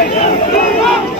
Dzień dobry!